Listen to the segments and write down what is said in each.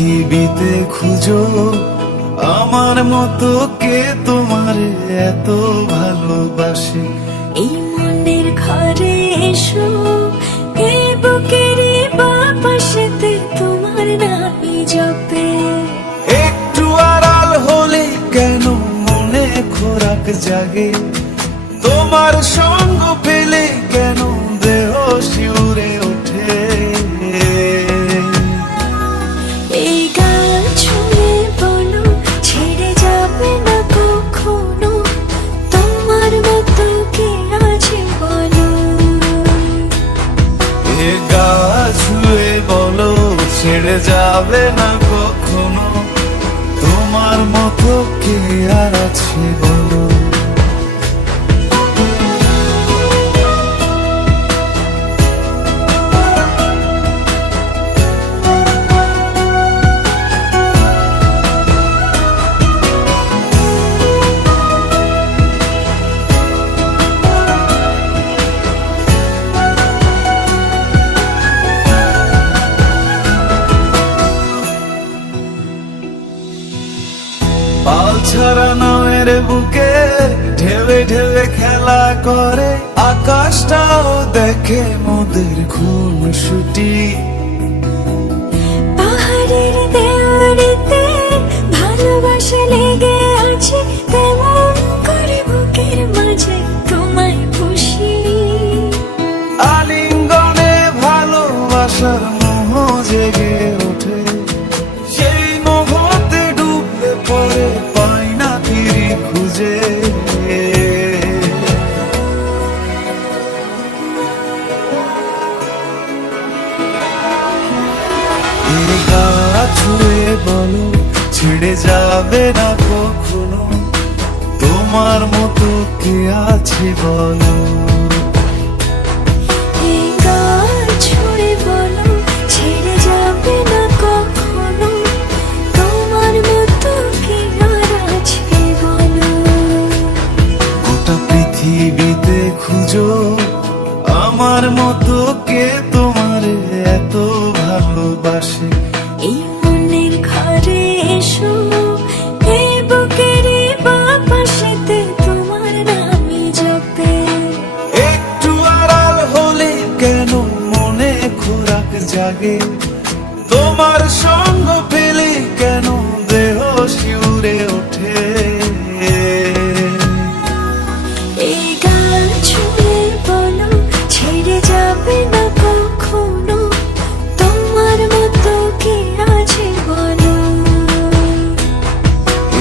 পৃথিবীতে খুঁজো আমার মতো কে তোমার এত ভালোবাসে। এই মনের ঘরে এসো, এই বুকের বাপাশেতে তোমার নামই জপে। একটু আড়াল হলে কেন মনে খোরাক জাগে, তোমার সঙ্গ পেলে কেন দেহ শিউরে ওঠে। এই গান শুনে বলো ছেড়ে যাবে না কখনো, তোমার মতো কে আছে বলো। এ গা ছুঁয়ে বলো ছেড়ে যাবে না কখনো, তোমার মতো কে আর আছে বলো। পাল ছাড়া নামের বুকে ঢেউে ঢেউে খেলা করে, আকাশটাও দেখে মোদের খুনসুটি। পাহাড়ের দেওয়ারিতে ভালোবাসা লেগে আছে, তেমন করে বুকের মাঝে তোমায় পুষি। আলিঙ্গনে ভালোবাসার মোহ জেগে ওঠে, সেই মোহতে ডুবলে পরে পাই না তীর খুঁজে। এই গা ছুঁয়ে বলো ছেড়ে যাবে না কখনো, তোমার মতো কে আছে বলো। এই গান ছুঁয়ে বলো ছেড়ে যাবে না কখনো, তোমার মতো কে আর আছে বলো। গোটা পৃথিবীতে খুঁজো আমার মতো কে তোমার এত ভালোবাসে। এই মনের ঘরে এসো, এই বুকের বাপাশেতে তোমার নামই জপে। একটু আড়াল হলে কেন মনে খোরাক জাগে, তোমার সঙ্গ পেলে কেন দেহ শিউরে ওঠে। এই গান ছুঁয়ে বলো ছেড়ে যাবে না কখনো, তোমার মতো কে আছে বলো।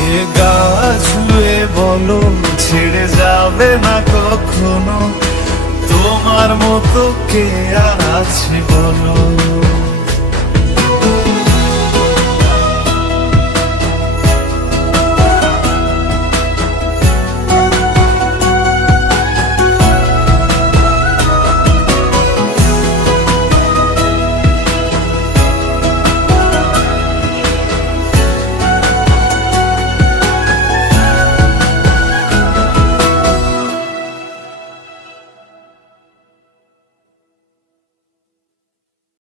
এ গা ছুঁয়ে বলো ছেড়ে যাবে না কখনো, তোমার মতো কে আর আছে বলো।